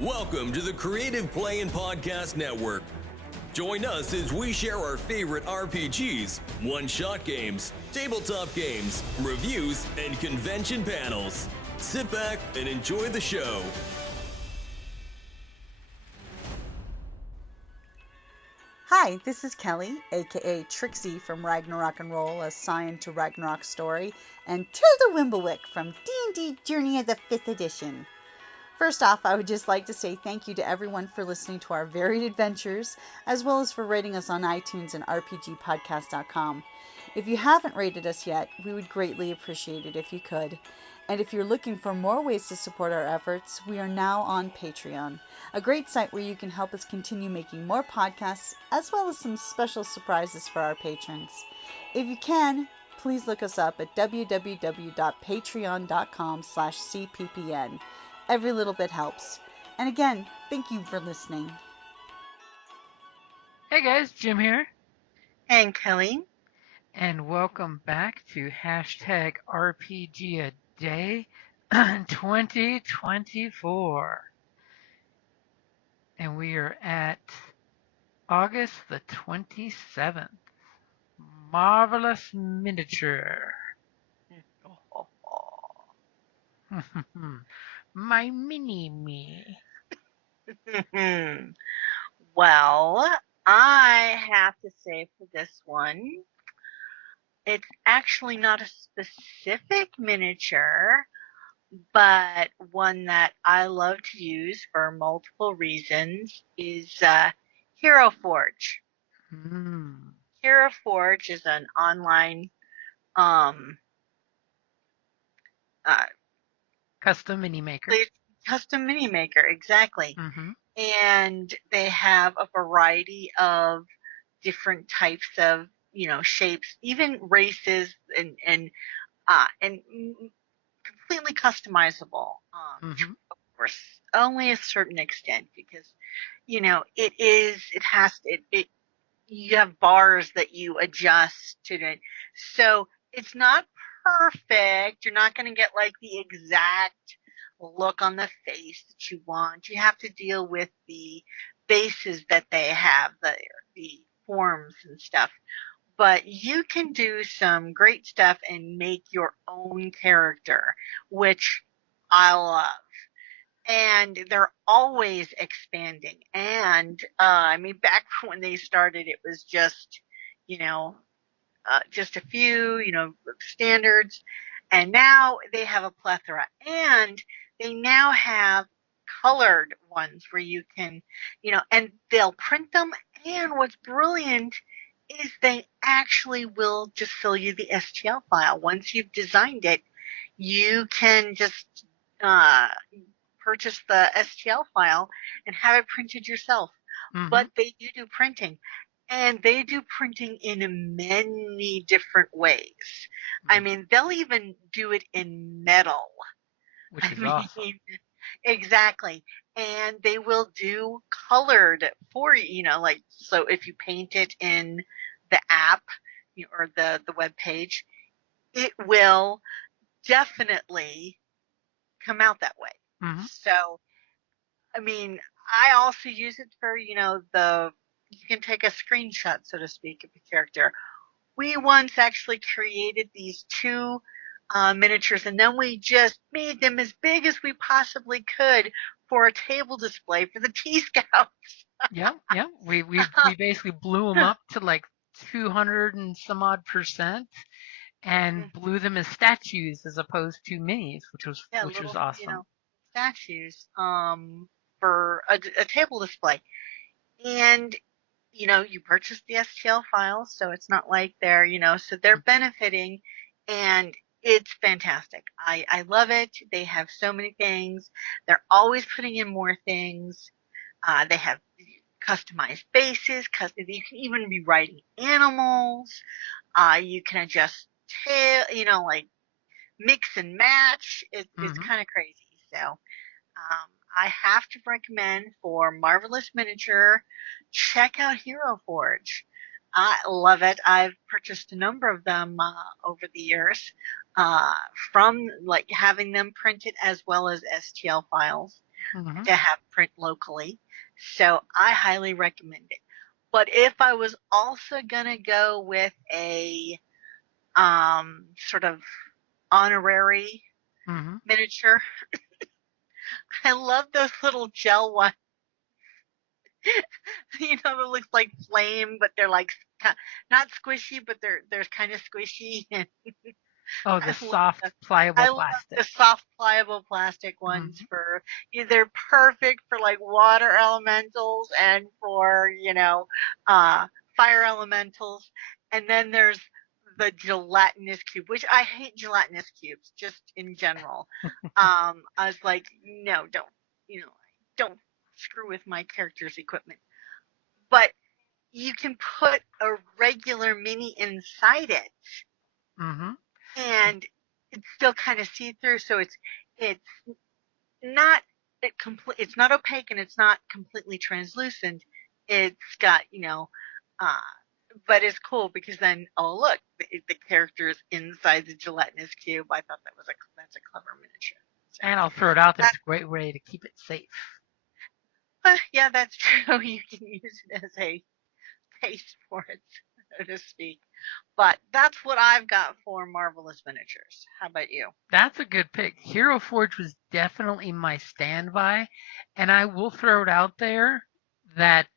Welcome to the Creative Play and Podcast Network. Join us as we share our favorite RPGs, one-shot games, tabletop games, reviews, and convention panels. Sit back and enjoy the show. Hi, this is Kelly, aka Trixie from Ragnarok and Roll, assigned to Ragnarok Story, and Tilda Wimblewick from D&D Journey of the 5th Edition. First off, I would just like to say thank you to everyone for listening to our varied adventures, as well as for rating us on iTunes and RPGpodcast.com. If you haven't rated us yet, we would greatly appreciate it if you could. And if you're looking for more ways to support our efforts, we are now on Patreon, a great site where you can help us continue making more podcasts, as well as some special surprises for our patrons. If you can, please look us up at www.patreon.com/cppn. Every little bit helps. And again, thank you for listening. Hey guys, Jim here. And Kelly. And welcome back to #RPGaDAY2024. And we are at August the 27th. Marvelous miniature. My mini-me. Well, I have to say for this one, it's actually not a specific miniature, but one that I love to use for multiple reasons is Hero Forge. Hero Forge is an online custom mini maker. Custom mini maker, exactly. And they have a variety of different types of, shapes, even races, and completely customizable. Of course, only a certain extent, because you have bars that you adjust to it, so it's not perfect. You're not going to get like the exact look on the face that you want. You have to deal with the bases that they have, the forms and stuff. But you can do some great stuff and make your own character, which I love. And they're always expanding. And back when they started, it was just, just a few, standards. And now they have a plethora. And they now have colored ones where you can, and they'll print them. And what's brilliant is they actually will just fill you the STL file. Once you've designed it, you can just purchase the STL file and have it printed yourself. But they do printing. And they do printing in many different ways. They'll even do it in metal. Which is awesome. Exactly. And they will do colored for you, so if you paint it in the app or the web page, it will definitely come out that way. So, I also use it for, you can take a screenshot, so to speak, of the character. We once actually created these two miniatures, and then we just made them as big as we possibly could for a table display for the T-Scouts. Yeah. We basically blew them up to like 200 and some odd % and blew them as statues as opposed to minis, which was awesome. Statues for a table display. And you purchase the STL files, so it's not like they're, so they're benefiting, and it's fantastic. I love it. They have so many things. They're always putting in more things. They have customized bases. You can even be writing animals. You can adjust like mix and match. It's kind of crazy. So, I have to recommend, for Marvelous Miniature, check out Hero Forge. I love it. I've purchased a number of them over the years, from like having them printed as well as STL files. Mm-hmm. to have print locally. So I highly recommend it. But if I was also gonna go with a sort of honorary Mm-hmm. miniature, I love those little gel ones. That looks like flame, but they're like not squishy, but they're kind of squishy. And Oh, I the love soft, them. pliable I love plastic. the soft, pliable plastic ones Mm-hmm. for they're perfect for like water elementals and for uh, fire elementals. And then there's the gelatinous cube, which I hate gelatinous cubes just in general. I was like, no, don't screw with my character's equipment. But you can put a regular mini inside it, Mm-hmm. and it's still kind of see through. So it's not it's not opaque and it's not completely translucent. It's got uh, but it's cool because then look, the character is inside the gelatinous cube. I thought that's a clever miniature. So And I'll throw it out there. that, It's a great way to keep it safe. yeah, that's true. You can use it as a base for it, so to speak. But that's what I've got for Marvelous Miniatures. How about you? That's a good pick. Hero Forge was definitely my standby, and I will throw it out there that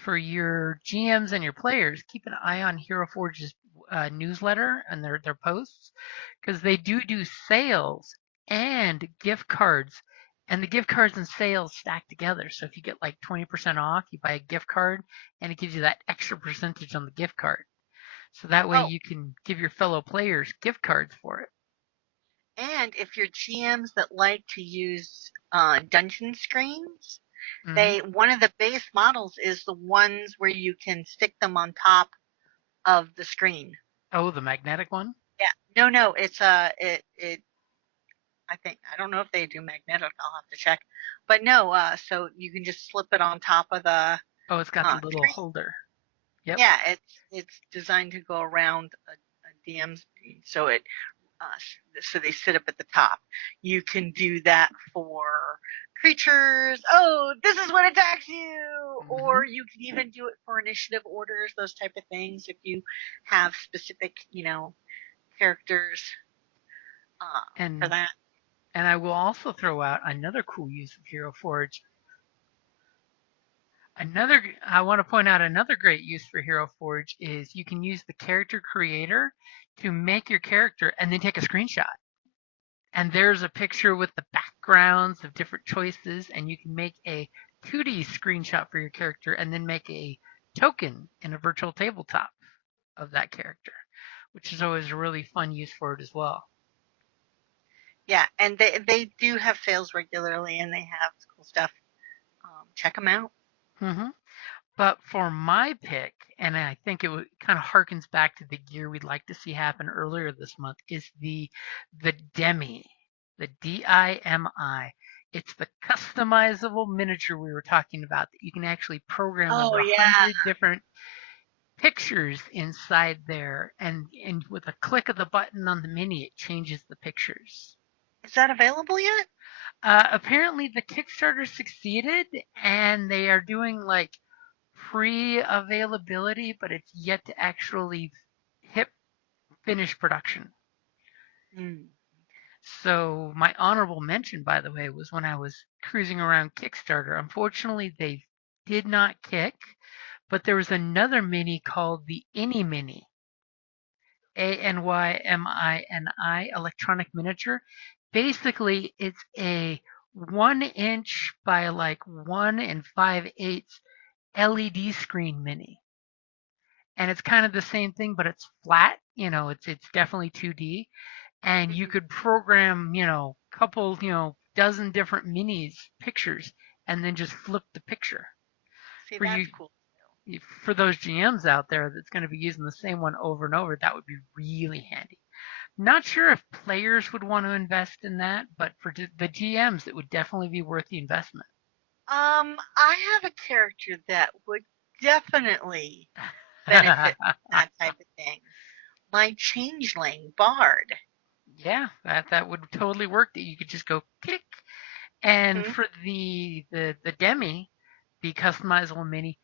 for your GMs and your players, keep an eye on Hero Forge's newsletter and their posts because they do sales and gift cards, and the gift cards and sales stack together. So if you get like 20% off, you buy a gift card, and it gives you that extra percentage on the gift card. So that way Oh, you can give your fellow players gift cards for it. and if you're GMs that like to use dungeon screens, Hmm. they one of the base models is the ones where you can stick them on top of the screen. Oh, the magnetic one? Yeah, no, it's it. I don't know if they do magnetic. I'll have to check. But no, so you can just slip it on top of the Oh, it's got the little screen. holder. Yep. Yeah, it's designed to go around a DM screen, so so they sit up at the top. You can do that for creatures. Oh, this is what attacks you, Hmm. or you can even do it for initiative orders, those type of things. If you have specific, characters for And that. and I will also throw out another cool use of Hero Forge. I want to point out another great use for Hero Forge is you can use the character creator to make your character and then take a screenshot. And there's a picture with the backgrounds of different choices, and you can make a 2D screenshot for your character and then make a token in a virtual tabletop of that character, which is always a really fun use for it as well. Yeah, and they do have sales regularly, and they have cool stuff. Check them out. Hmm. But for my pick, and I think it kind of harkens back to the gear we'd like to see happen earlier this month, is the DIMI, the DIMI. It's the customizable miniature we were talking about that you can actually program over Oh a yeah, hundred different pictures inside there, and with a click of the button on the mini, it changes the pictures. is that available yet? Apparently, the Kickstarter succeeded, and they are doing like pre-availability, but it's yet to actually hit finished production. Mm. So my honorable mention, by the way, was when I was cruising around Kickstarter. Unfortunately, they did not kick, but there was another mini called the AnyMini, ANYMINI electronic miniature. Basically, it's a 1 inch by like 1 5/8 LED screen mini. And it's kind of the same thing, but it's flat. It's definitely 2D, and you Hmm. could program, couple, dozen different minis pictures, and then just flip the picture See, for you. that's cool. For those GMs out there that's going to be using the same one over and over, that would be really handy. Not sure if players would want to invest in that, but for the GMs, it would definitely be worth the investment. I have a character that would definitely benefit from that type of thing. My changeling bard. Yeah, that would totally work. That you could just go click, And Mhm. for the DIMI, the customizable mini,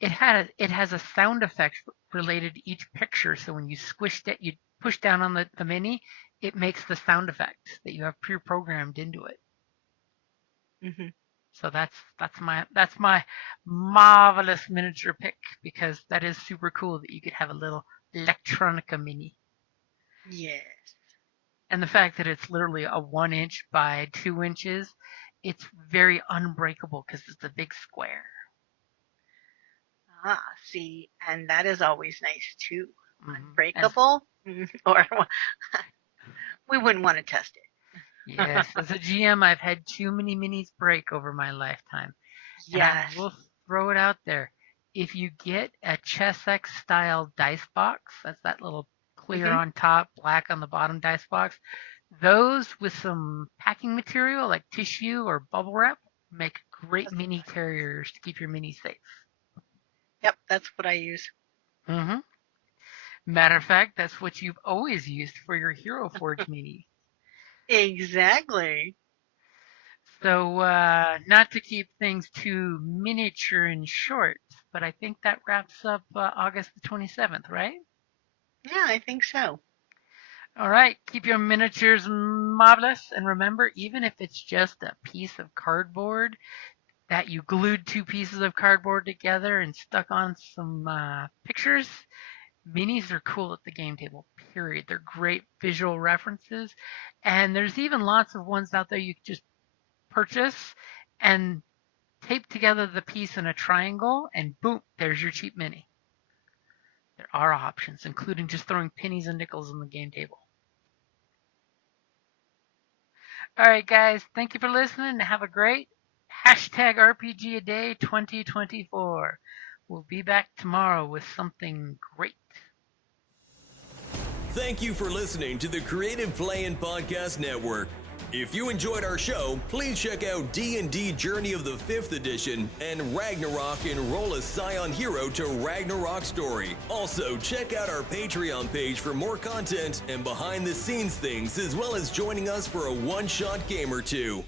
it has a sound effect related to each picture. So when you squished it, you push down on the mini, it makes the sound effects that you have pre-programmed into it. Mhm. So that's my marvelous miniature pick, because that is super cool that you could have a little electronica mini. Yes. And the fact that it's literally a 1 inch by 2 inches, it's very unbreakable because it's a big square. Ah, see, and that is always nice too. As Unbreakable, or we wouldn't want to test it. Yes, as a GM, I've had too many minis break over my lifetime, and I Yes. will throw it out there. If you get a ChessX style dice box, that's that little clear Mhm. on top, black on the bottom dice box, those with some packing material like tissue or bubble wrap make great That's mini what I use. carriers to keep your minis safe. Yep, that's what I use. hmm Matter of fact, that's what you've always used for your Hero Forge mini. Exactly. So, not to keep things too miniature and short, but I think that wraps up August the 27th, right? Yeah, I think so. All right, keep your miniatures marvelous. And remember, even if it's just a piece of cardboard that you glued two pieces of cardboard together and stuck on some pictures, minis are cool at the game table, period. They're great visual references. And there's even lots of ones out there you can just purchase and tape together the piece in a triangle, and boom, there's your cheap mini. There are options, including just throwing pennies and nickels on the game table. All right, guys, thank you for listening. Have a great hashtag RPGaDay2024. We'll be back tomorrow with something great. Thank you for listening to the Creative Play-In Podcast Network. If you enjoyed our show, please check out D&D Journey of the 5th Edition and Ragnarok Enroll a Scion Hero to Ragnarok Story. Also, check out our Patreon page for more content and behind-the-scenes things, as well as joining us for a one-shot game or two.